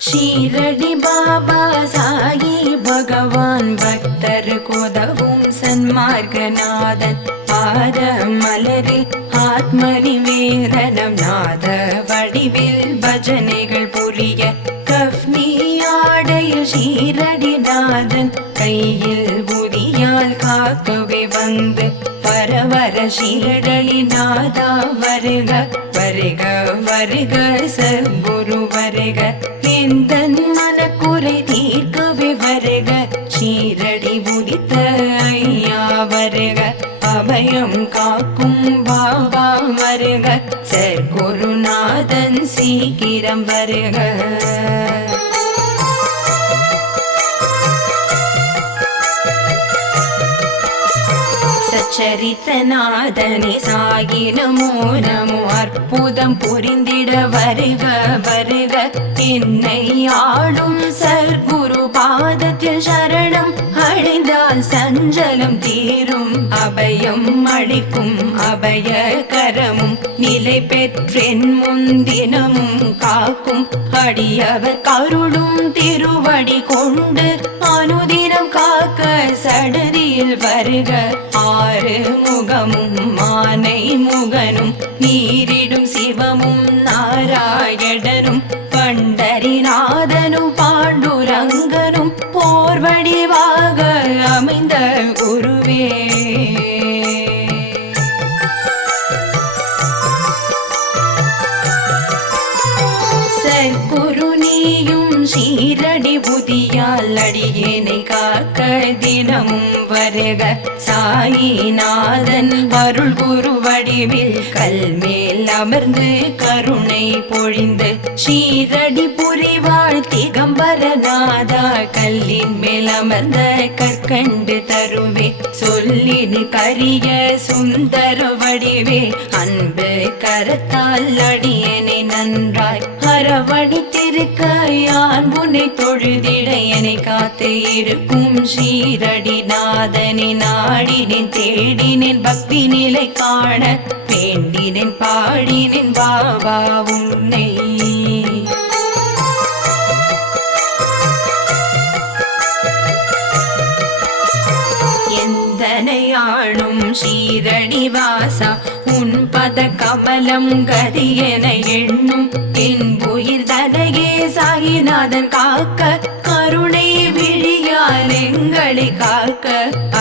ஷீரடி பாபா சாயி பகவான் பக்தர் கோதவும் சன்மார்கநாதன் பாத மலரில் ஆத்மநிவேதனம் நாத வடிவில் பஜனைகள் புரிய கஃப்னி ஆடையில் ஷீரடிநாதன் கையில் புதியால் காக்கவே வந்து பரவர ஷீரடிநாதா வருக வருக வருக சத்குரு வருக எந்தன் மனக்குறை தீர்க்கவே வருக ஷீரடி உதித்த ஐயா வருக அபயம் காக்கும் பாபா வருக சத்குருநாதன் சீக்கிரம் வருக சச்சரித்தநாதனே சாயி நமோ நமோ அற்புதம் புரிந்திட வருக வருக என்னை ஆளும் சத்குரு பாதத்தில் சரணம் அடைந்தால் சஞ்சலம் தீரும் அபயம் அளிக்கும் அபய கரமும் நிலை பெற்றென் முன்தினமும் காக்கும் அடியவர் கருளும் திருவடி கொண்டு அனுதினம் காக்க சடதியில் வருக ஆறு முகமும் மானை முகனும் நீரிடும் சிவமும் நாராயணனும் பண்டரிநாதனும் பாண்டுரங்கனும் போர் வடிவாக அமைந்த குருவே சத்குரு நீயும் ஷீரடி புதியால் அடியேனை காக்க தினமும் வருக சாயிநாதன் அருள் குரு வடிவில் கல்மேல் அமர்ந்து கருணை பொழிந்து ஷீரடி புரிவாழ் திகம்பரநாதா கல்லின் மேல் அமர்ந்த கற்கண்டு தருவே சொல்லினு கரிய சுந்தர வடிவே அன்பு கரத்தால் அடியனை நன்றாய் அரவணைத்திருக்க யான் உன்னை தொழுதிட என்னை காத்து இருக்கும் ஷீரடிநாதனை நாடினேன் தேடினேன் பக்தி நிலை காண வேண்டினேன் பாடினேன் பாபா உன்னை எந்தனையாளும் ஷீரடி வாசா உன் பத கமலம் கதி என எண்ணும் என் உயிர் தனையே சாயிநாதன் காக்க கருணை விழியால் எங்களை காக்க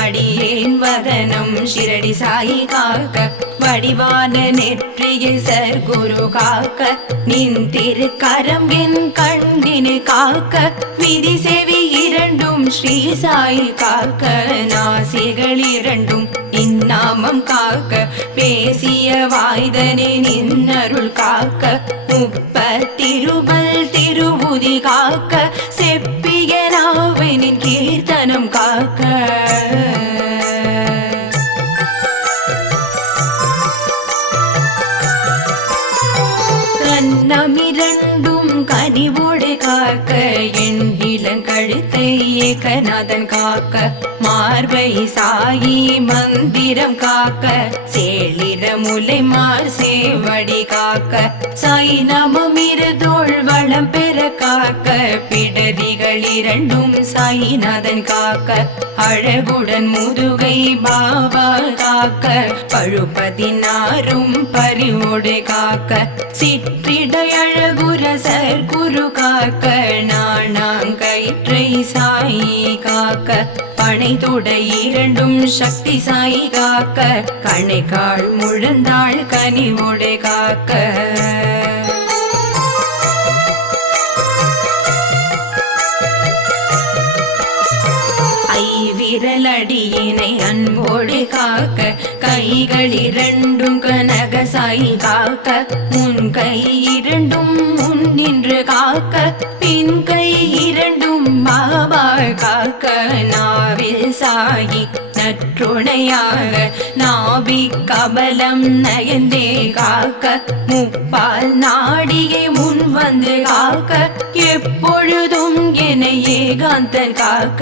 அடியேன் வதனம் ஷிரடி சாயி காக்க வடிவான நெற்றியில் சர்க்குரு காக்க நின் திருக்கரம் என் கண்ணினு காக்க விதி செவி இரண்டும் ஸ்ரீ சாயி காக்க நாசிகள் இரண்டும் இந்நாமம் காக்க பேசிய வாய்தனே நின்னருள் காக்க முப்பத்திருபல் திருபுதி காக்க செப்பிய நாவினின் கீர்த்தனம் காக்க கண்ணமிரண்டும் கனிவோடு காக்க என் இளங்கழுத்தை ஏகநாதன் காக்க மார்பை சாயி மந்திரம் காக்க சேளிர முலை மார் சேவடி காக்க சாய் நமம் இருதோள் வளம் பெற காக்க பிடரிகள் இரண்டும் சாயிநாதன் காக்க அழகுடன் முதுகை பாபா காக்க பழுப்பதினாரும் பறிவோடு காக்க சிற்றிடை அழகுர சர்க்குரு காக்க நாணாங்கயிற்றை சாயி காக்க பனை துடை இரண்டும் சக்தி சாயி காக்க கணைக்கால் முழந்தாள் கனிவோடு காக்க விரலடியினை அன்போடு காக்க கைகள் இரண்டும் கனக சாயி காக்க முன் கை இரண்டும் முன் நின்று காக்க பின் கை இரண்டும் பாபா காக்க நாவில் சாயி நற்றுணையாக நாபி கபலம் நயந்தே காக்க முப்பால் நாடியை முன் வந்து காக்க எப்பொழுதும் என ஏகாந்தன் காக்க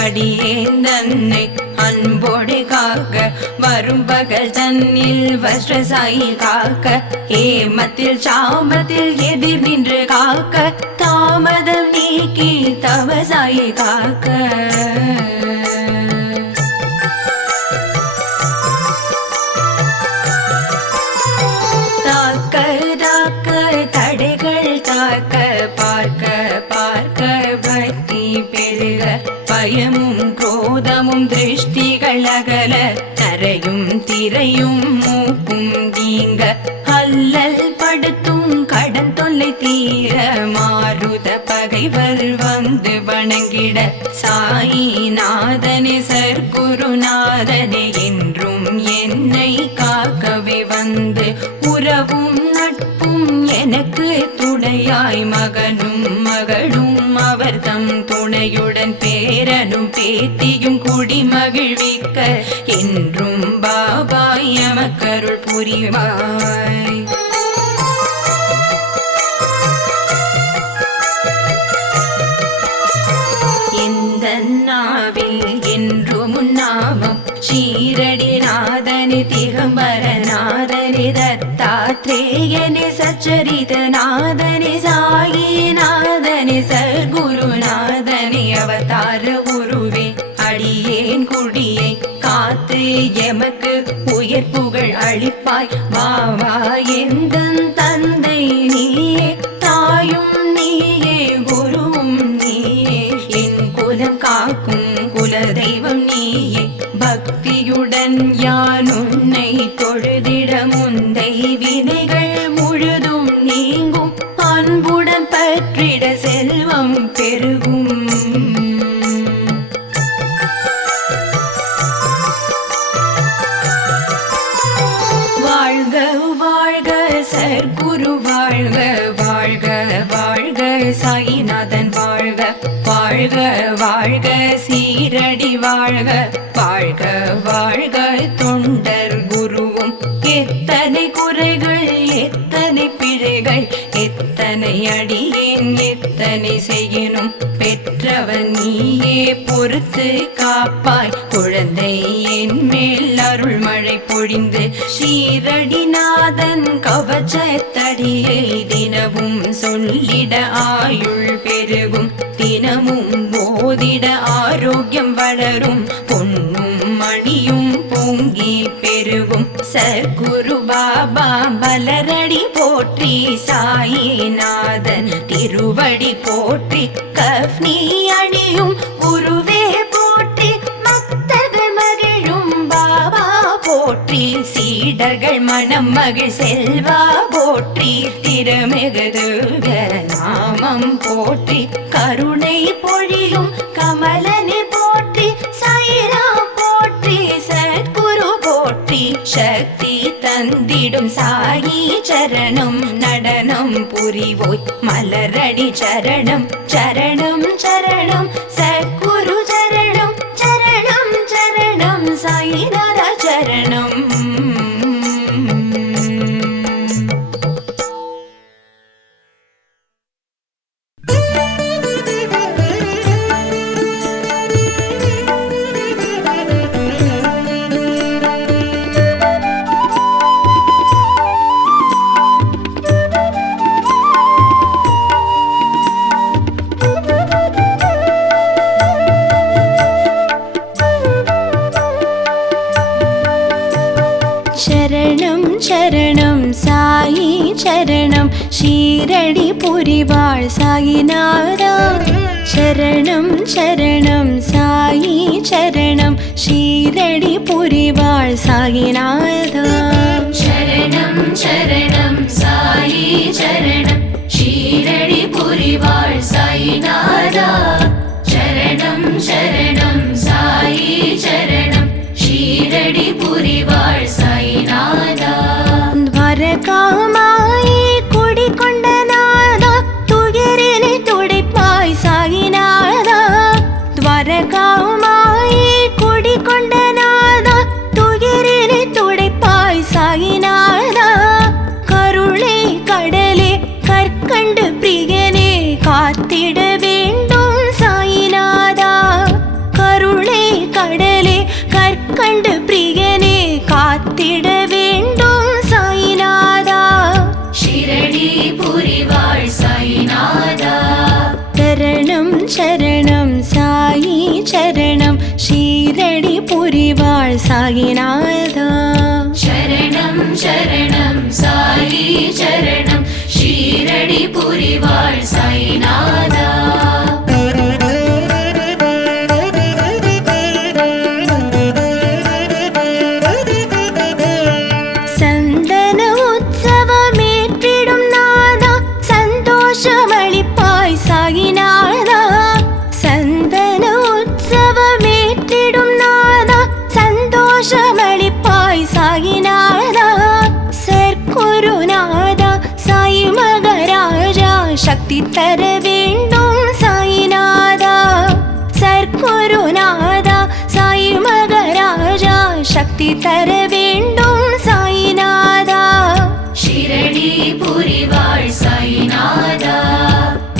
அடியேன் தன்னை அன்போடு காக்க வரும் பகல் தன்னில் வஸ்ரசாயி காக்க ஏமத்தில் சாமத்தில் எதிர் நின்று காக்க தாமதம் நீக்கி தவசாயி காக்க தாக்க தாக்க தடைகள் தாக்க பார்க்க பார்க்க பக்தி பெருக பயமும் குரோதமும் திருஷ்டிகள் அகல தரையும் திரையும் மூப்பும் நீங்க அல்லல் படுத்தும் கடன் தொல்லை தீர மாருத பகைவர் வந்து வணங்கிட சாயிநாதனே சர்க்குருநாதனே என்றும் என்னை காக்கவே வந்து உறவும் நட்பும் எனக்கு துணையாய் மகனும் மகளும் அவர் தம் துணையுடன் பேரனும் பேத்தியும் குடி மகிழ்விக்க என்றும் பாபாய் எமக்கருள் புரிவாய். எந்த நாவில் என்றும் நாமம் ஷீரடிநாதனே திகம்பரநாதனே தத்தாத்ரேயனே சச்சரிதநாதனே சாயிநாதனே சர்க்குருநாதனே அவதார உருவே அடியேன் குடியை காத்து எமக்கு உயர் புகழ் அளிப்பாய் வாவா எந்தன் தந்தை நீயே தாயும் நீயே குருவும் நீயே என் குலம் காக்கும் குலதெய்வம் நீயே பக்தியுடன் யான் உன்னை தொழுதிட முந்தை வினைகள் முழுதும் நீங்கும் அன்புடன் பற்றிட செல்வம் பெருகும். வாழ்க வாழ்க சர்க்குரு வாழ்க வாழ்க வாழ்க சாயிநாதன் வாழ்க வாழ்க வாழ்க சீரடி வாழ்க வாழ்க வாழ்க தொண்டர் குருவும் எத்தனை குறைகள் எத்தனை பிழைகள் எத்தனை அடியேன் எத்தனை செய்யணும் பெற்றவன் நீயே பொறுத்து காப்பாய் குழந்தை என் மேல் அருள் மழை பொழிந்து ஷீரடிநாதன் கவச்சத்தடியை தினமும் சொல்லிட ஆயுள் பெருகும் தினமும் போதிட ஆரோக்கியம் வளரும் பொன்னும் மணியும் பொங்கி பெருகும் சர்க்குரு பாபா பலரடி போற்றி சாயிநாதன் திருவடி போற்றி கஃப்னி அணியும் குருவே போற்றி பக்தர்கள் மகிழும் பாபா போற்றி சீடர்கள் மனம் மகிழ் செல்வா போற்றி திருமிகு நாமம் போற்றி கருணை பொழியும் கமலனை போற்றி சாயிராம் போற்றி சத்குரு போற்றி சக்தி தந்திடும் சாயி சரணம் நடனம் புரிவோய் மலரடி சரணம் சரணம் சரணம் சத்குரு சரணம் சரணம் சரணம் சாயிநாத சரணம். சரணம் சரணம் சாயி சரணம் ஷீரடி புரிவாள் சாயிநாதா சரணம் சரணம் சாயி சரணம் ஷீரடி புரிவாள் சாயிநாதா சரணம் சரணம் சாயி சரணம் ஷீரடி புரிவாள் சாயிநாதா சரணம் சரணம் சாயி சரணம் ஷீரடி புரிவாள் சாயிநாதா துவாரகாமாயே குடிகொண்ட நாதா துயரினை துடைப்பாய் சாயிநாதா துவாரகாமாயே குடிகொண்ட சரணம் சாயி சரணம் ஷீரடி புரிவாள் சாயிநாதா. சரணம் சரணம் சாயி சரணம் ஷீரடி புரிவாள் சாயிநாதா. சந்தன உற்சவமேற்றிடும் நாதா சந்தோஷமளிப்பாய் சாயிநாதா. சந்தன உற்சவமேற்றிடும் நாதா சந்தோஷமளிப்பாய் சாயிநாதா. சற்குருநாதா சாயி மகராஜா சக்தி தர வேண்டும் சாயிநாதா. சற்குருநாதா சாயி மகராஜா சக்தி தர வேண்டும் சாயிநாதா. ஷீரடி புரிவாள் சாயிநாதா.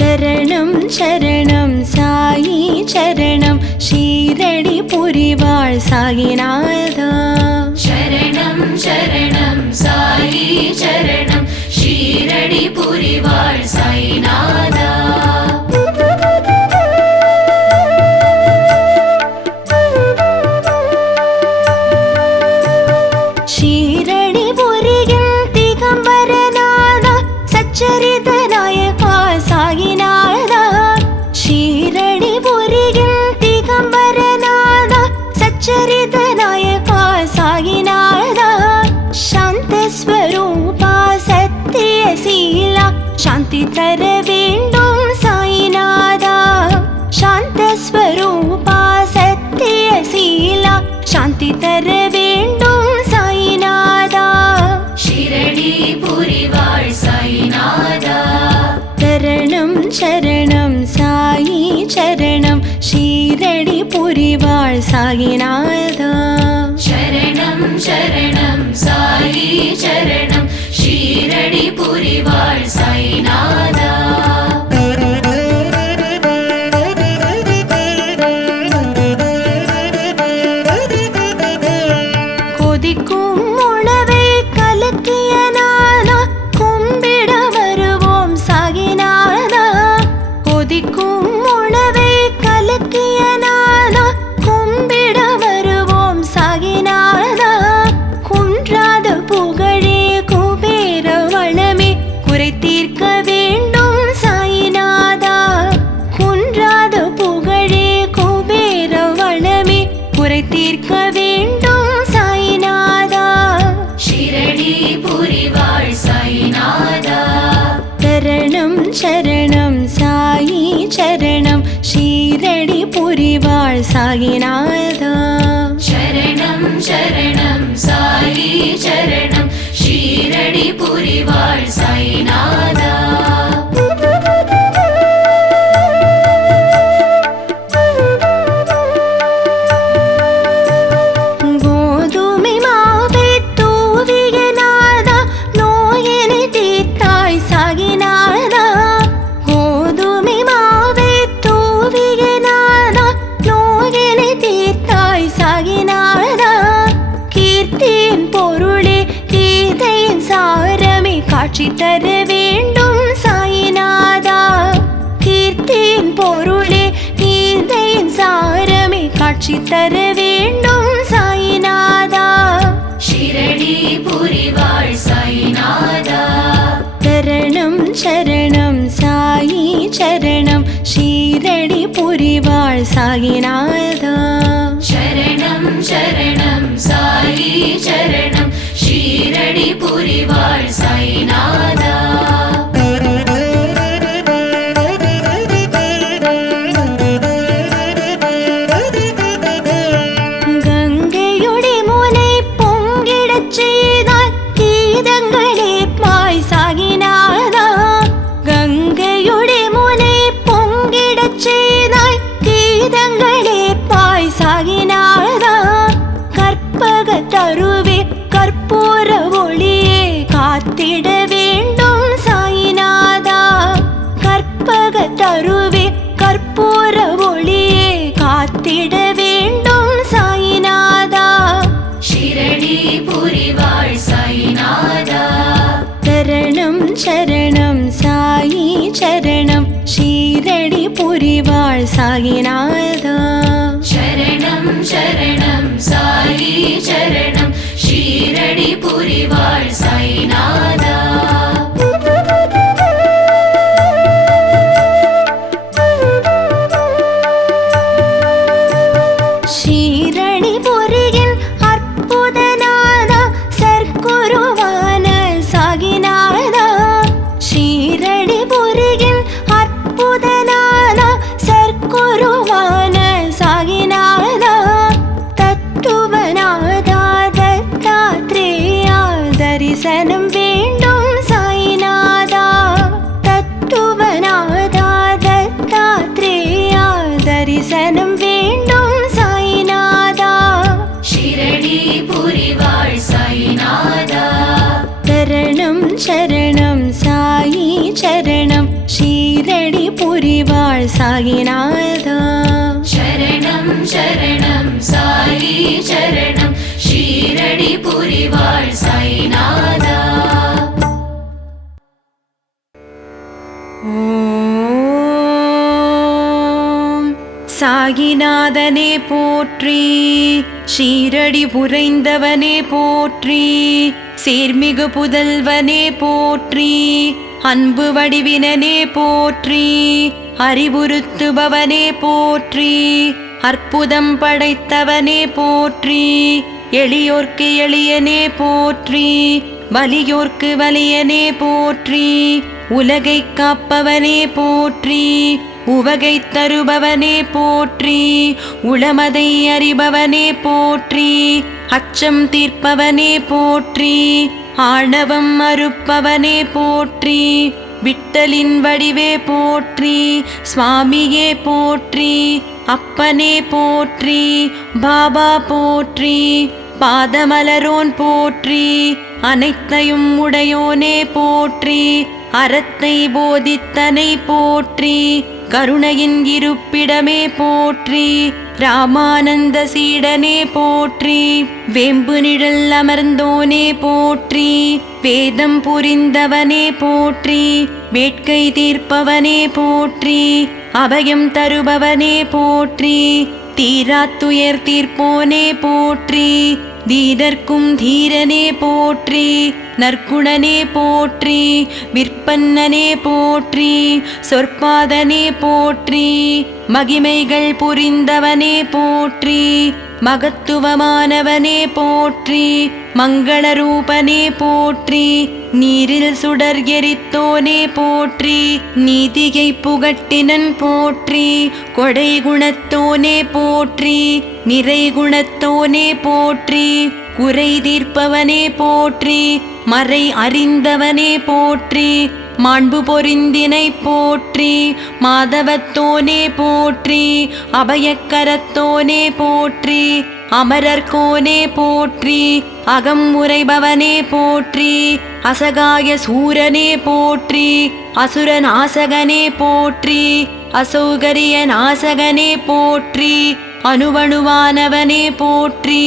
சரணம் சரணம் சாயி சரணம் ஷீரடி புரிவாள் சாயிநாதா. சரணம் சரணம் சாயி சரணம் ஷீரடி புரிவாள் சாயிநாதா. ஷீரடி புரியும் திகம்பரநாதா சச்சரித நாயகா சாயிநாதா. ஷீரடி புரியும் திகம்பரநாதா சச்சரித நாயகா சாயிநாதா. சாந்த ஸ்வரூபா சத்தியசீலா சாந்தி தர வேண்டும் சாயிநாதா. சாந்த ஸ்வரூபா சத்தியசீலா சாந்தி தர வேண்டும் சாயிநாதா. ஷீரடி புரிவாள் சாயிநாதா. சரணம் சரணம் சாயி சரணம் ஷீரடி புரிவாள் சாயிநாதா. சரணம் சரணம் சாயி சரணம் ஷீரடி புரிவாள் சாயிநாதா. கொதிக்கும் உணவை கலக்கிய நாதா கும்பிட வருவோம் சாயிநாதா. கொதிக்கும் உணவை கலக்கிய நாதா கும்பிட வருவோம் சாயிநாதா. குன்றாத புகழே குபேர வளமே குறை தீர்க்க வேண்டும் சாயிநாதா. குன்றாத புகழே குபேர வளமே குறை தீர்க்க வேண்டும் சாயிநாதா. ஷீரடி புரிவாள் சாயிநாதா. சரணம் சரணம் சாயி சரணம் ஷீரடி புரிவாள் சாயிநாதா. சரணம் சரணம் சாயி சரணம் ஷீரடி புரிவாள் சாயிநாதா. கோதுமை மாவை தூவிய நாதா நோயினை தீர்த்தாய் சாயிநாதா. கோதுமை மாவை தூவிய நாதா நோயினை தீர்த்தாய் சாயிநாதா. கீர்த்தியின் பொருளே கீதையின் சாரமே காட்சி தர வேண்டும் சாயிநாதா. கீர்த்தியின் பொருளே கீதையின் சாரமே காட்சி தர வேண்டும் சாயிநாதா. ஷீரடி புரிவாள் சாயிநாதா. சரணம் சரணம் சாயி சரணம் ஷீரடி புரிவாள் சாயிநாதா. சரணம் சரணம் சாயி சரணம் ஷீரடி புரிவாள் சாயிநாதா. கங்கையுடைய முனை பொங்கிடச் செய்தாய் கீதங்களே பாய் சாயிநாதா. கங்கையுடைய முனை பொங்கிடச் செய்தாய் கீதங்களே பாய் சாயிநாதா. கற்பக தருவே கற்பூர ஒளியே காத்திட வேண்டும் சாயிநாதா. கற்பக தருவே கற்பூர ஒளியே காத்திட வேண்டும் சாயிநாதா. ஷீரடி புரிவாள் ஷீரடி புரிவாள் சாயிநாதா. சரணம் சரணம் சாயி சரணம் ஷீரடி புரிவாள் சாயிநாதா. ஷீரடி புரியின் அற்புதநாதா சர்க்குருவான சாயிநாதா. ஷீரடி புரியின் அற்புதநாதா சர்க்குருவான சாயிநாதா. தத்துவநாதா தத்தாத்ரேயா தரிசனம் வேண்டும் சாயிநாதா. தத்துவநாதா தத்தாத்ரேயா தரிசனம் வேண்டும் சாயிநாதா. ஷீரடி புரிவாள் சாயிநாதா. சரணம் சரணம் சாயி சரணம் ஷீரடி புரிவாள் சாயிநாதா. சரணம் சரணம் சாயி சரணம் ஷீரடி புரிவாள் சாயிநாதா. ஓம் சாயிநாதனே போற்றி, ஷீரடி புரைந்தவனே போற்றி, சீர்மிகு புதல்வனே போற்றி, அன்பு வடிவினனே போற்றி, அறிவுறுத்துபவனே போற்றி, அற்புதம் படைத்தவனே போற்றி, எளியோர்க்கு எளியனே போற்றி, வலியோர்க்கு வலியனே போற்றி, உலகை காப்பவனே போற்றி, உவகை தருபவனே போற்றி, உளமதை அறிபவனே போற்றி, அச்சம் தீர்ப்பவனே போற்றி, ஆணவம் அறுப்பவனே போற்றி, விட்டலின் வடிவே போற்றி, சுவாமியே போற்றி, அப்பனே போற்றி, பாபா போற்றி, பாதமலரோன் போற்றி, அனைத்தையும் உடையோனே போற்றி, அறத்தை போதித்தனை போற்றி, கருணையின் இருப்பிடமே போற்றி, ராமானந்த சீடனே போற்றி, வேம்பு நிழல் அமர்ந்தோனே போற்றி, வேதம் புரிந்தவனே போற்றி, வேட்கை தீர்ப்பவனே போற்றி, அபயம் தருபவனே போற்றி, தீராத்துயர் தீர்ப்போனே போற்றி, தீரர்க்கும் தீரனே போற்றி, நற்குணனே போற்றி, விற்பன்னனே போற்றி, சொற்பாதனே போற்றி, மகிமைகள் புரிந்தவனே போற்றி, மகத்துவமானவனே போற்றி, மங்களரூபனே போற்றி, நீரில் சுடர் எரித்தோனே போற்றி, நீதியை புகட்டினன் போற்றி, கொடை குணத்தோனே போற்றி, நிறை குணத்தோனே போற்றி, குறை தீர்ப்பவனே போற்றி, மறை அறிந்தவனே போற்றி, மாண்பு பொருந்தினை போற்றி, மாதவத்தோனே போற்றி, அபயக்கரத்தோனே போற்றி, அமரர்கோனே போற்றி, அகம் உரைபவனே போற்றி, அசகாய சூரனே போற்றி, அசுரநாசகனே போற்றி, அசௌகரிய நாசகனே போற்றி, அணுவணுவானவனே போற்றி,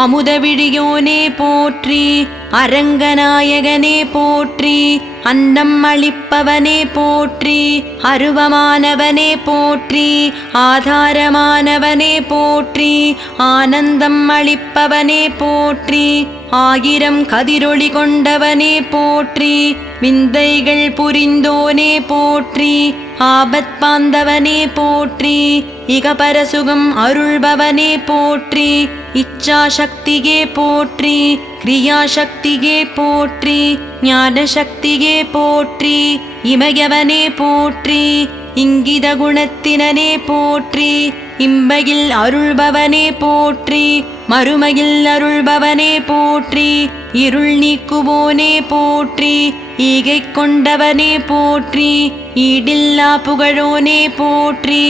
அமுதவிழியோனே போற்றி, அரங்கநாயகனே போற்றி, அன்னம் அளிப்பவனே போற்றி, அருவமானவனே போற்றி, ஆதாரமானவனே போற்றி, ஆனந்தம் அளிப்பவனே போற்றி, ஆயிரம் கதிரொளி கொண்டவனே போற்றி, விந்தைகள் புரிந்தோனே போற்றி, ஆபத் பாந்தவனே போற்றி, இகபரசுகம் அருள்பவனே போற்றி, இச்சா சக்தியே போற்றி, கிரியா சக்தியே போற்றி, ஞான சக்தியே போற்றி, இமயவனே போற்றி, இங்கித குணத்தினனே போற்றி, இம்பையில் அருள்பவனே போற்றி, மறுமையில் அருள்பவனே போற்றி, இருள் நீக்குவோனே போற்றி, ஈகை கொண்டவனே போற்றி, ஈடில்லா புகழோனே போற்றி,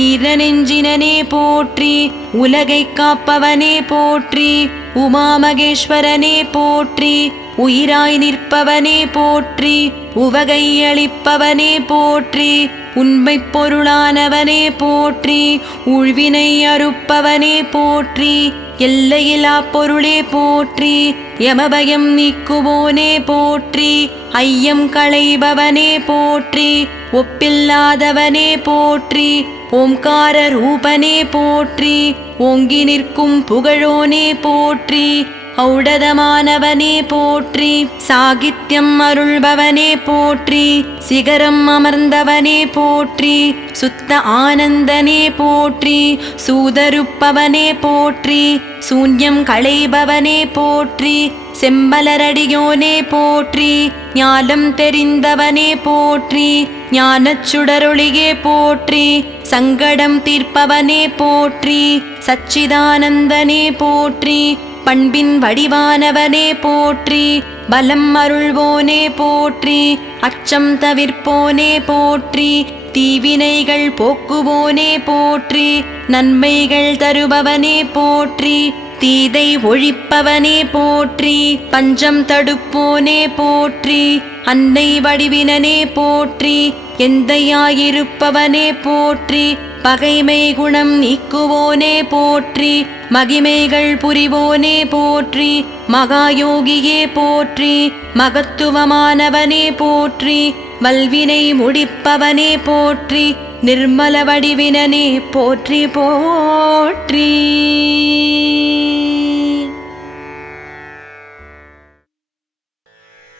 ஈரநெஞ்சினனே போற்றி, உலகை காப்பவனே போற்றி, உமாமகேஸ்வரனே போற்றி, உயிராய் நிற்பவனே போற்றி, உவகை அளிப்பவனே போற்றி, உண்மைப் பொருளானவனே போற்றி, உழ்வினை அறுப்பவனே போற்றி, எல்லையிலா பொருளே போற்றி, யமபயம் நீக்குவோனே போற்றி, ஐயம் களைபவனே போற்றி, ஒப்பில்லாதவனே போற்றி. ஓம்கார ரூபனே போற்றி. ஓங்கி நிற்கும் புகழோனே போற்றி. ஔடதமானவனே போற்றி. சாகித்யம் அருள்பவனே போற்றி. சிகரம் அமர்ந்தவனே போற்றி. சுத்த ஆனந்தனே போற்றி. சூதருப்பவனே போற்றி. சூன்யம் களைபவனே போற்றி. செம்பலரடியோனே போற்றி. ஞானம் தெரிந்தவனே போற்றி. ஞானச் சுடரொளியே போற்றி. சங்கடம் தீர்ப்பவனே போற்றி. சச்சிதானந்தனே போற்றி. பண்பின் வடிவானவனே போற்றி. பலம் அருள்வோனே போற்றி. அச்சம் தவிர்ப்போனே போற்றி. தீவினைகள் போக்குவோனே போற்றி. நன்மைகள் தருபவனே போற்றி. தீதை ஒழிப்பவனே போற்றி. பஞ்சம் தடுப்போனே போற்றி. அன்னை வடிவினனே போற்றி. எந்தையாயிருப்பவனே போற்றி. பகைமை குணம் நீக்குவோனே போற்றி. மகிமைகள் புரிவோனே போற்றி. மகாயோகியே போற்றி. மகத்துவமானவனே போற்றி. வல்வினை முடிப்பவனே போற்றி. நிர்மல வடிவினனே போற்றி போற்றி.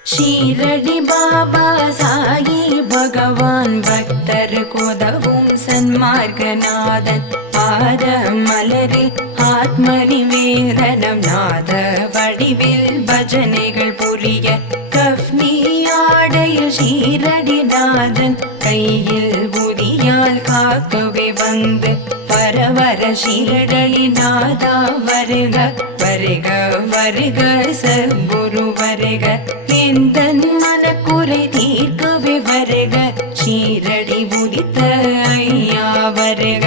ஷீரடி பாபா சாயி பகவான் பக்தர் கோதவும் சன்மார்கநாதன் பாத மலரில் ஆத்ம நிவேதனம் நாத வடிவில் பஜனைகள் புரிய கஃப்னி ஆடையில் ஷீரடிநாதன் கையில் புதியால் காக்கவே வந்து பரவர ஷீரடிநாதா வருக வருக வருக சத்குரு வருக எந்தன் மனக்குறை தீர்க்கவே வருக ஷீரடி உதித்த ஐயா வருக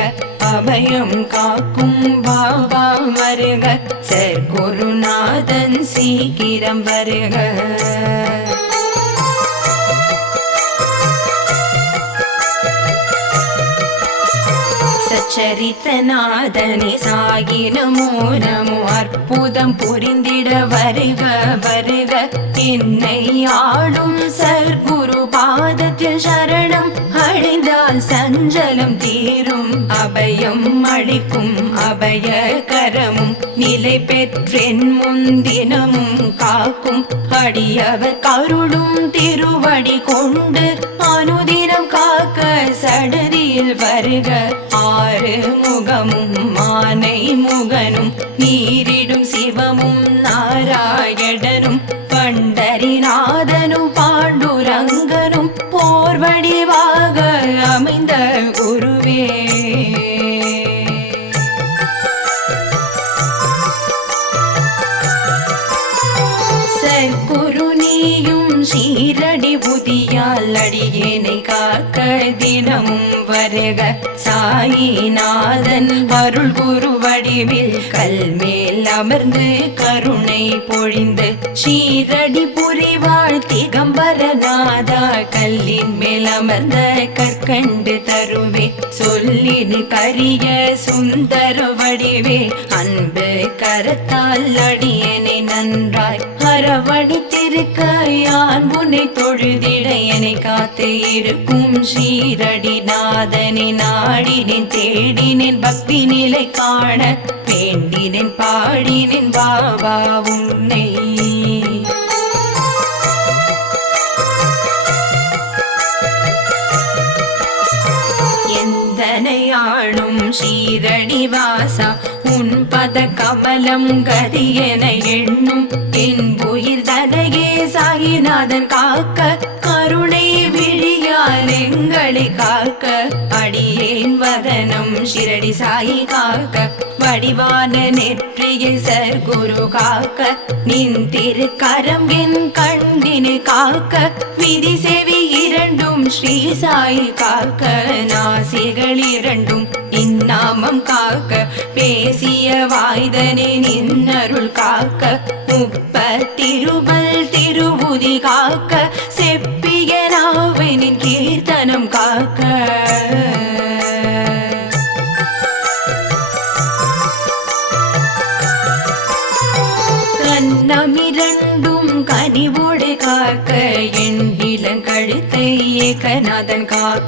அபயம் காக்கும் பாபா வருக சத்குருநாதன் சீக்கிரம் வருக. சச்சரித்தநாதனே சாயி நமோ நமோ அற்புதம் புரிந்திட வருக வருக என்னை ஆளும் சர்க்குரு பாதத்தில் சரணம் அடைந்தால் சஞ்சலம் தீரும் அபயம் அளிக்கும் அபய கரமும் நிலை பெற்றென் முன்தினமும் காக்கும் அடியவர் கருளும் திருவடி கொண்டு அனுதினம் காக்க சடதியில் வருக ஆறு முகமும் மானை முகனும் நீரிடும் சிவமும் நாராயணனும் பண்டரிநாதனும் பாண்டுரங்கனும் போர் வடிவாக அமைந்த குருவே. சற்குரு நீயும் ஷீரடி புதியால் அடியேனை காக்க தினமும் வருக சாயிநாதன் அருள் குரு வடிவில் கல்மேல் அமர்ந்து கருணை பொழிந்து ஷீரடி புரிவாழ் திகம்பரநாதா கல்லின் மேல் அமர்ந்த கற்கண்டு தருவே சொல்லின் கரிய சுந்தர வடிவே அன்பு கரத்தால் அடியனை நன்றாய் அரவணைத்திருக்க யான் உன்னை தொழுதிட என்னை காத்து இருக்கும் ஷீரடிநாதனை நாடினேன் தேடினேன் பக்தி நிலை காண வேண்டினேன் பாடினேன் பாபா உன்னை. எந்தனையாளும் ஷீரடி வாசா உன் பத கமலம் கதியென எண்ணும் என் உயிர் தனையே சாயிநாதன் காக்க கருணை விழியால் எங்களை காக்க அடியேன் வதனம் ஷிரடி சாயி காக்க வடிவான நெற்றியை சர்க்குரு காக்க நின் திருக்கரம் என் கண்ணினை காக்க விதி செவி இரண்டும் ஸ்ரீ சாயி காக்க நாசிகள் இரண்டும் இந்நாமம் காக்க பேசிய வாய்தனே நின்னருள் காக்க முப்பத்திருமல் திருபுதி காக்க செப்பிய நாவினின் கீர்த்தனம் காக்க கன்னமிரண்டும் கனிவோடு காக்க என் இளங்கழுத்தை ஏகநாதன் காக்க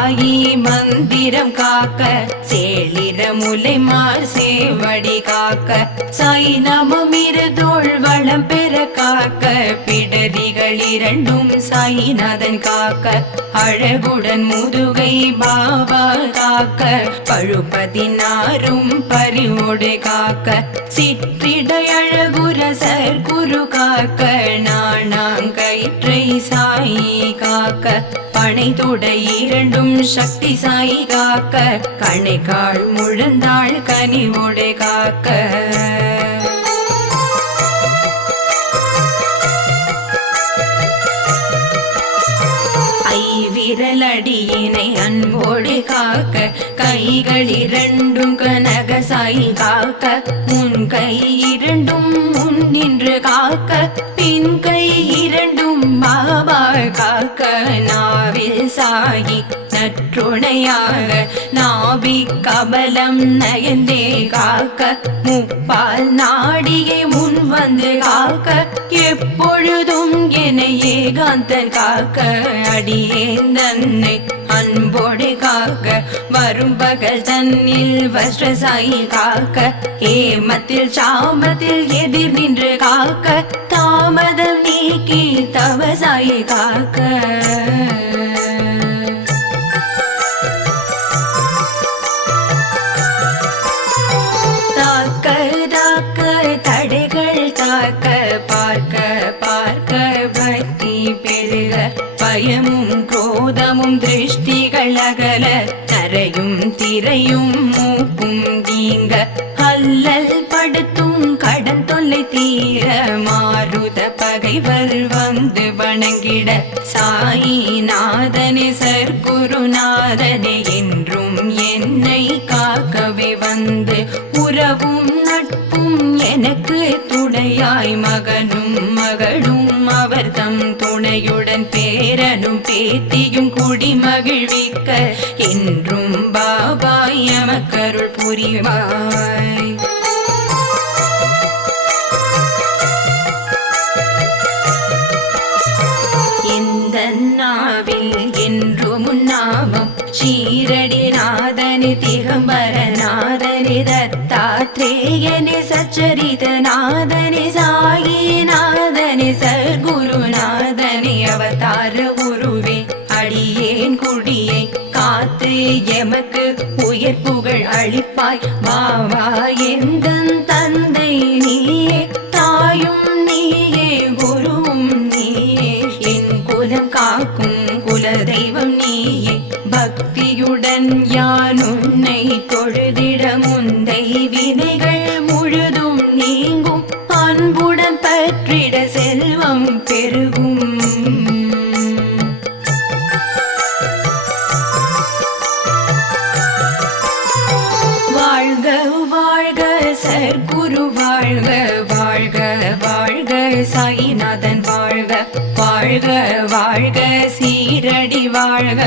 சாயி மந்திரம் காக்க சேளிர முலைமார் சேவடி காக்க சாய் நமம் இருதோள் வளம் பெற காக்க பிடரிகள் இரண்டும் சாயிநாதன் காக்க அழகுடன் முதுகை பாபா காக்க பழுப்பதினாரும் பரிவோடு காக்க சிற்றிடை அழகுர சர்க்குரு காக்க நாணாங்கயிற்றை சாயி காக்க பனை தொடை இரண்டும் சக்தி சாயி காக்க கணைக்கால் முழந்தாள் கனிவோடு காக்க விரலடியினை அன்போடு காக்க கைகள் இரண்டும் கனக சாயி காக்க முன் கை இரண்டும் முன் நின்று காக்க பின் கை இரண்டும் பாபா காக்க நாவில் சாயி நற்றுணையாக நாபி கபலம் நயந்தே காக்க முப்பால் நாடியை முன் வந்து காக்க எப்பொழுதும் என ஏகாந்தன் காக்க அடியேன் தன்னை அன்போடு காக்க வரும் பகல் தன்னில் வஸ்ரசாயி காக்க ஏமத்தில் சாமத்தில் எதிர் நின்று காக்க தாமதம் நீக்கி தவசாயி காக்க தடைகள் தாக்க பார்க்க பார்க்க பக்தி பெருக பயமும் குரோதமும் திருஷ்டிகள் அகல தரையும் திரையும் மூக்கும் நீங்க அல்லல் படுத்தும் கடன் தொல்லை தீர மாருத பகைவர் வந்து வணங்கிட சாயிநாதனே சர்க்குருநாதனே என்றும் என்னை காக்கவே வந்து உறவும் நட்பும் எனக்கு துணையாய் மகனும் மகளும் அவர் தம் துணையுடன் பேரனும் பேத்தியும் குடி மகிழ்விக்க என்றும் பாபாய் எமக்கருள் புரிவாய். இந்த நாவில் என்றும் நாமம் ஷீரடி நாதனி திகம்பர நாதனி தத்தாத்ரேயனி சச்சரித நாதனி சாயி நாதனி சர்க்குருநாதனி அவதார குருவே அடியேன் குடியை காத்து எமக்கு உயர் புகழ் அளிப்பாய் பாவா எந்தன் தந்தை நீயே தாயும் நீயே குருவும் நீயே என் குலம் காக்கும் குலதெய்வம் நீயே பக்தியுடன் யான் உன்னை தொழுதிட முந்தை வினைகள் முழுதும் நீங்கும் அன்புடன் பற்றிட செல்வம் பெருகும். வாழ்க வாழ்க சர்க்குரு வாழ்க வாழ்க வாழ்க சாயிநாதன் வாழ்க வாழ்க வாழ்க சீரடி வாழ்க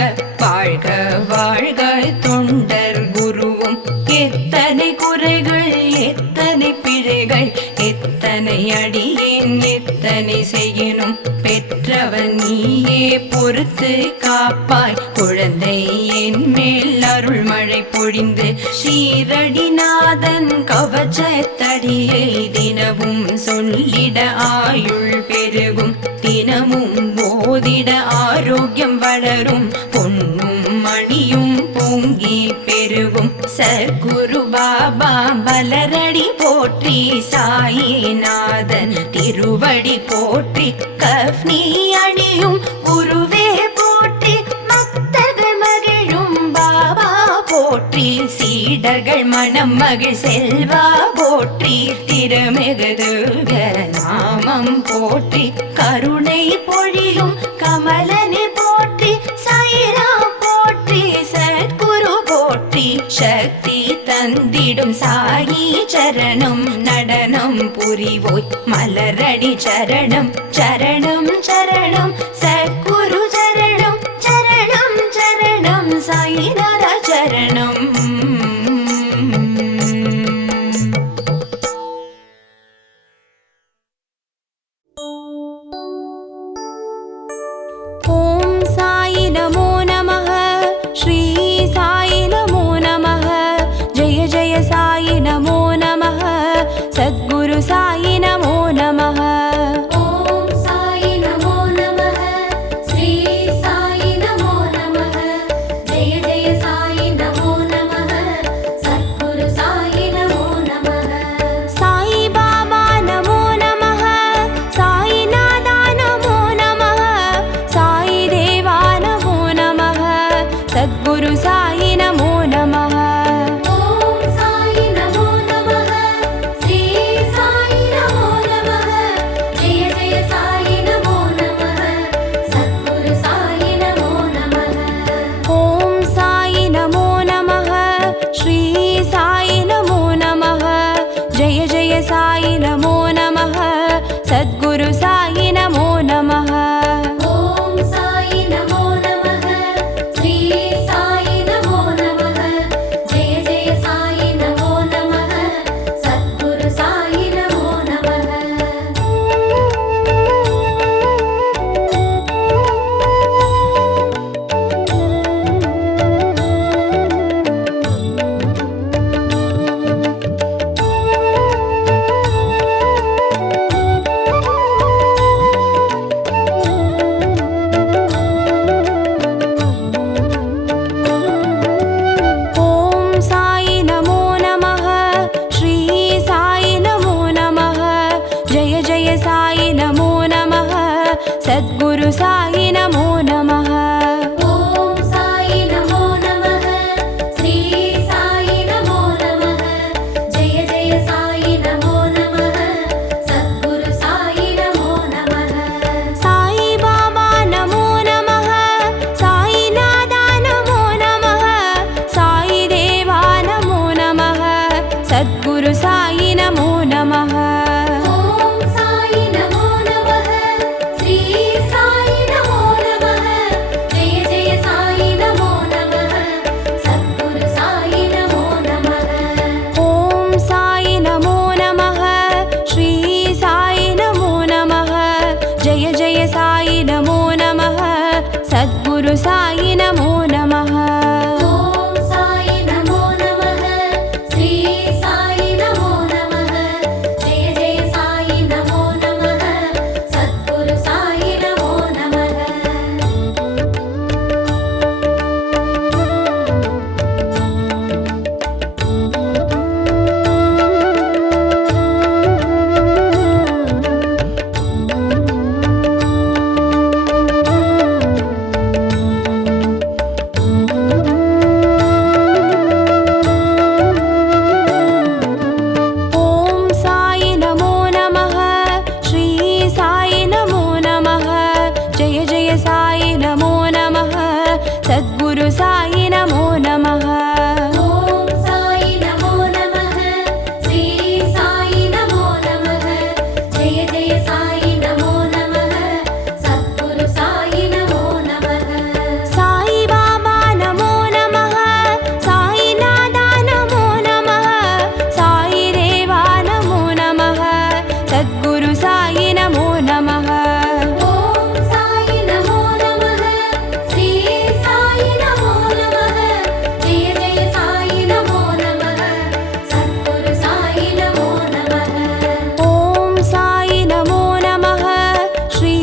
வாழ்க வாழ்க தொண்டர் குருவும் எத்தனை குறைகள் எத்தனை பிழைகள் எத்தனை அடியேன் எத்தனை செய்யணும் பெற்றவன் நீயே பொறுத்து காப்பாய் குழந்தை என் மேல் அருள் மழை பொழிந்து ஷீரடிநாதன் கவச்சத்தடியை தினமும் சொல்லிட ஆயுள் பெருகும் தினமும் போதிட ஆரோக்கியம் வளரும் பொன்னும் மணியும் பொங்கி பெருகும் சர்க்குரு பாபா பலரடி போற்றி சாயிநாதன் திருவடி போற்றி கஃப்னி அணியும் குருவே போற்றி பக்தர்கள் மகிழும் பாபா போற்றி சீடர்கள் மனம் மகிழ் செல்வா போற்றி திருமிகுதுக நாமம் போற்றி கருணை பொழியும் கமலனை போற்றி சாயிராம் போற்றி சத்குரு போற்றி சக்தி தந்திடும் சாயி சரணம் நடனம் புரிவோய் மலரடி சரணம் சரணம் சரணம் சத்குரு சரணம் சரணம் சரணம் சாயிநாத சரணம். ஓம் சாயி நமோ நமः. ஸ்ரீ सद्गुरु साई नमो नमः। ॐ साई नमो नमः, श्री साई नमो नमः, जय जय साई नमो नमः, सद्गुरु साई नमो नमः। ॐ साई नमो नमः, श्री साई नमो नमः, जय जय साई नमो नमः, सद्गुरु साई नमो नमः। ॐ साई नमो नमः, श्री साई नमो नमः, जय जय साई नमो नमः, सद्गुरु साई नमो नमः। ॐ साई नमो नमः, श्री साई नमो नमः, जय जय साई नमो नमः, सद्गुरु साई नमो नमः। ॐ साई नमो नमः, श्री साई नमो नमः, जय जय साई नमो नमः, सद्गुरु साई नमो नमः। साई बाबा नमो नमः, साई नादा नमो नमः, साई देवा नमो नमः, सद्गुरु साई नमो नमः। ॐ साई नमो नमः, श्री साई नमो नमः, जय जय साई नमो नमः, सद्गुरु साई नमो नमः। ॐ साई नमो नमः, श्री साई नमो नमः, जय जय साई नमो नमः, सद्गुरु साई नमो नमः। ॐ साई नमो नमः, श्री साई नमो नमः, जय जय साई नमो नमः, सद्गुरु साई नमो नमः। ॐ साई नमो नमः, श्री साई नमो नमः, जय जय साई नमो नमः, सद्गुरु साई नमो नमः। ॐ साई नमो नमः, श्री साई नमो नमः, जय जय साई नमो नमः, सद्गुरु साई नमो नमः। साई बाबा नमो नमः, साई नादा नमो नमः, साई देवा नमो नमः, सद्गुरु साई नमो नमः। ॐ साई नमो नमः, श्री साई नमो नमः, जय जय साई नमो नमः, सद्गुरु साई नमो नमः। ॐ साई नमो नमः, श्री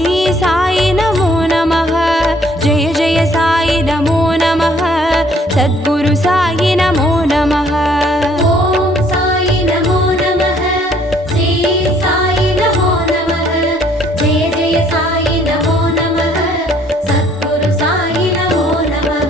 साई नमो नमः, जय जय साई नमो नमः, सद्गुरु साई नमो नमः। ॐ साई नमो नमः, श्री साई नमो नमः, जय जय साई नमो नमः, सद्गुरु साई नमो नमः।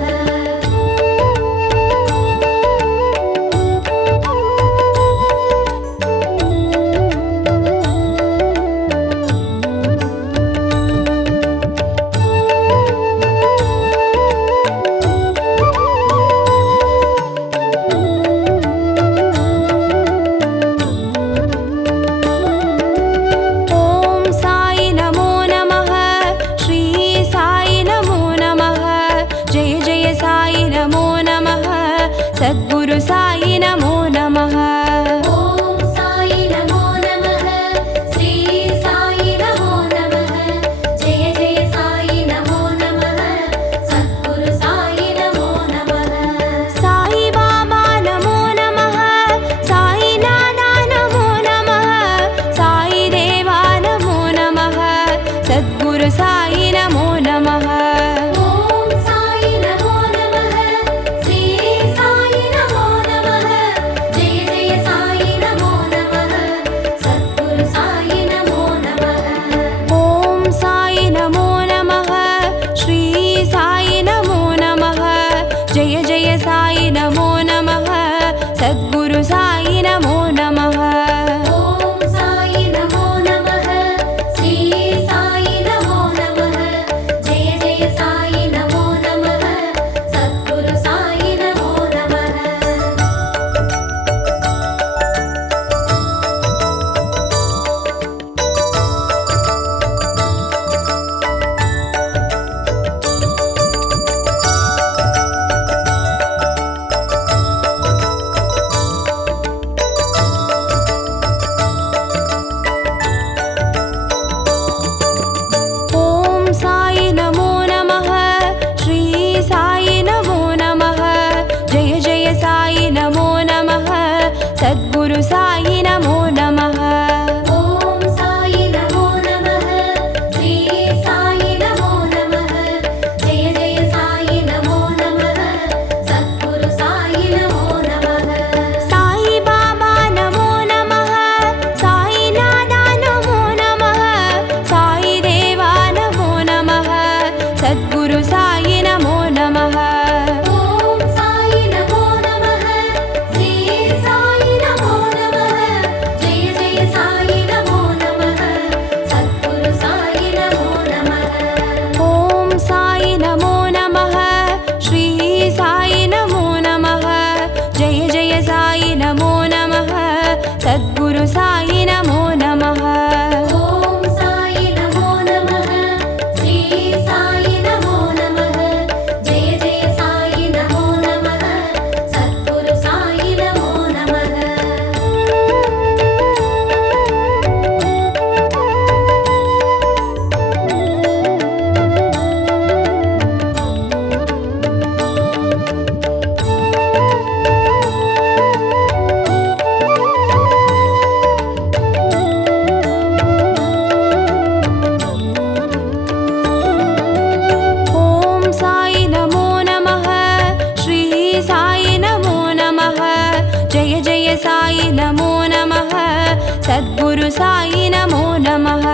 साई नमो नमः।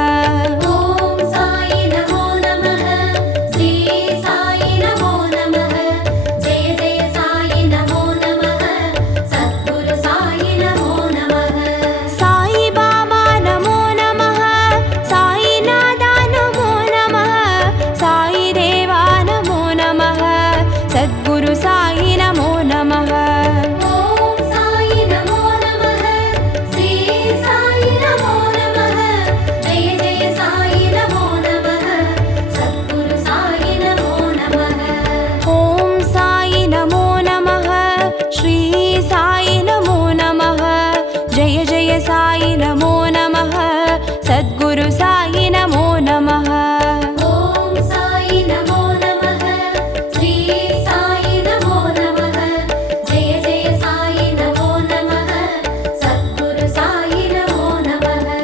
ॐ साई नमो नमः, श्री साई नमो नमः, जय जय साई नमो नमः, सद्गुरु साई नमो नमः। साई बाबा नमो नमः, साई नादा नमो नमः, साई देवा नमो नमः, सद्गुरु साई नमो नमः। ॐ साई नमो नमः, श्री साई नमो नमः, जय जय साई नमो नमः, सद्गुरु साई नमो नमः। ॐ साई नमो नमः, श्री साई नमो नमः, जय जय साई नमो नमः, सद्गुरु साई नमो नमः। ॐ साई नमो नमः, श्री साई नमो नमः, जय जय साई नमो नमः, सद्गुरु साई नमो नमः।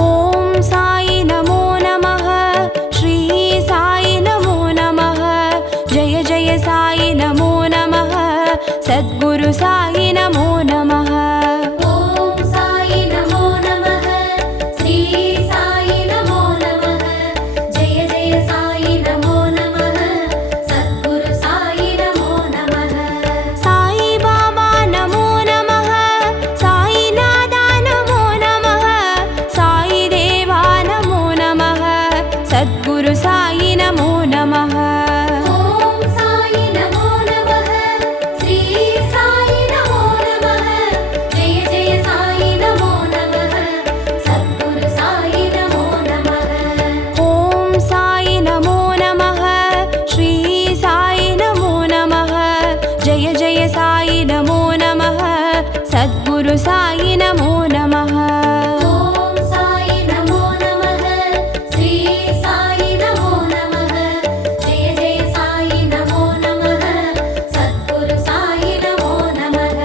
ॐ साई नमो नमः, श्री साई नमो नमः, जय जय साई नमो नमः, सद्गुरु साई नमो नमः। ॐ साई नमो नमः, श्री साई नमो नमः, जय जय साई नमो नमः, सद्गुरु साई नमो नमः। साई बाबा नमो नमः, साई नादा नमो नमः, साई देवा नमो नमः, सद्गुरु साई नमो नमः। ॐ साई नमो नमः, श्री साई नमो नमः, जय जय साई नमो नमः, सद्गुरु साई नमो नमः। ॐ साई नमो नमः, श्री साई नमो नमः, जय जय साई नमो नमः, सद्गुरु साई नमो नमः। ॐ साई नमो नमः, श्री साई नमो नमः, जय जय साई नमो नमः, सद्गुरु साई नमो नमः।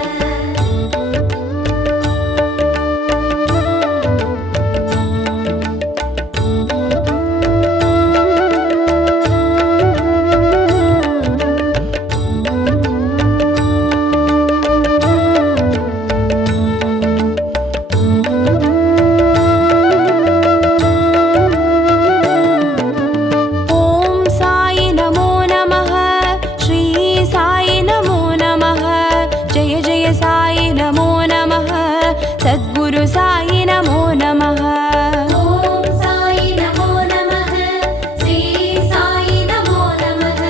ॐ साई नमो नमः, श्री साई नमो नमः, जय जय साई नमो नमः, सद्गुरु साई नमो नमः। ॐ साई नमो नमः, श्री साई नमो नमः,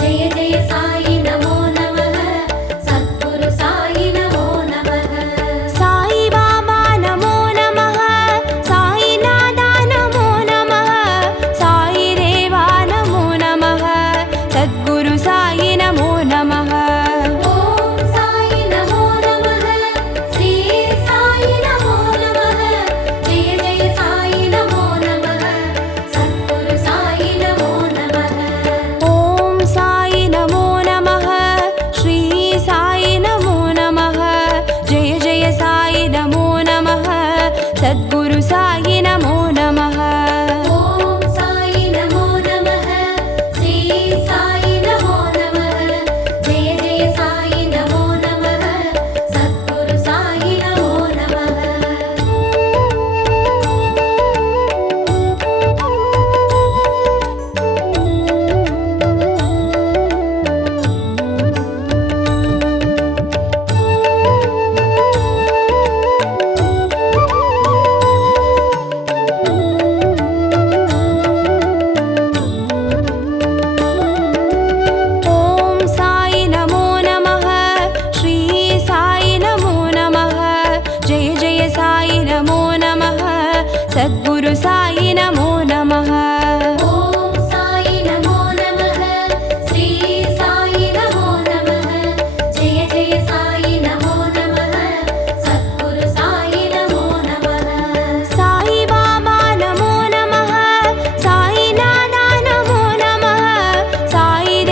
जय जय साई नमो नमः, सद्गुरु साई नमो नमः। साई बाबा नमो नमः, साई नादा नमो नमः, साई देवा नमो नमः, सद्गुरु साई नमो नमः। ॐ साई नमो नमः, श्री साई नमो नमः, जय जय साई नमो नमः, सद्गुरु साई नमो नमः। ॐ साई नमो नमः, श्री साई नमो नमः, जय जय साई नमो नमः, सद्गुरु साई नमो नमः। ॐ साई नमो नमः, श्री साई नमो नमः, जय जय साई नमो नमः, सद्गुरु साई नमो नमः। ॐ साई नमो नमः, श्री साई नमो नमः, जय जय साई नमो नमः, सद्गुरु साई नमो नमः। ॐ साई नमो नमः, श्री साई नमो नमः, जय जय साई नमो नमः, सद्गुरु साई नमो नमः। साई बाबा नमो नमः, साई नादा नमो नमः, साई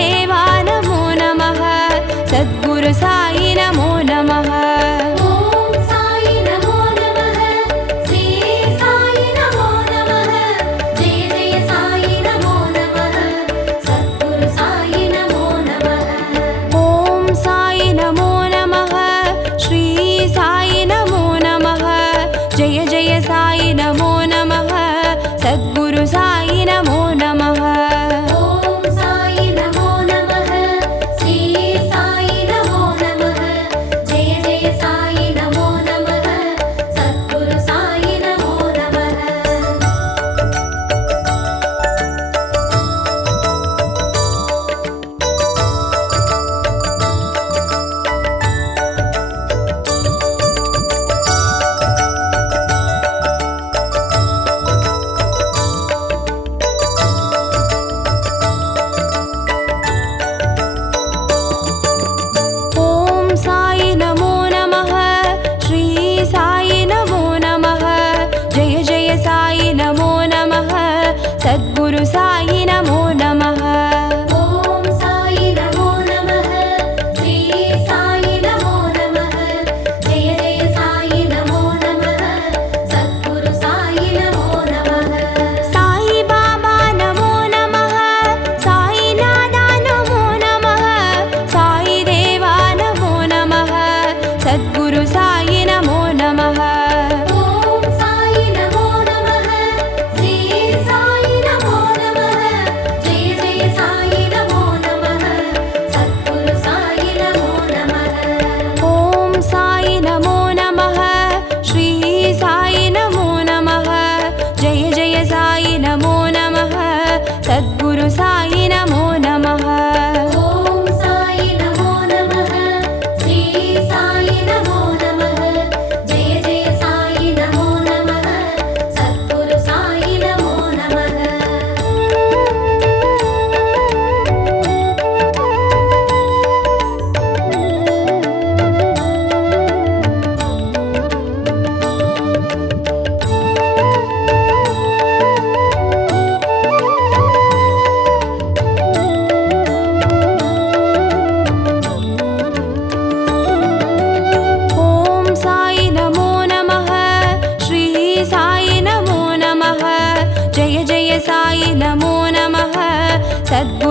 सद्गुरु साई नमो नमः। ॐ साई नमो नमः श्री साई नमो नमः जय जय साई नमो नमः सद्गुरु साई नमो नमः। साई बाबा नमो नमः साई नादा नमो नमः साई देवा नमो नमः सद्गुरु साई नमो नमः। ॐ साई नमो नमः श्री साई नमो नमः जय जय साई नमो नमः सद्गुरु साई नमो नमः। ॐ साई नमो नमः श्री साई नमो नमः जय जय साई नमो नमः सद्गुरु साई नमो नमः। ॐ साई नमो नमः श्री साई नमो नमः जय जय साई नमो नमः सद्गुरु साई नमो नमः। ॐ साई नमो नमः श्री साई नमो नमः जय जय साई नमो नमः सद्गुरु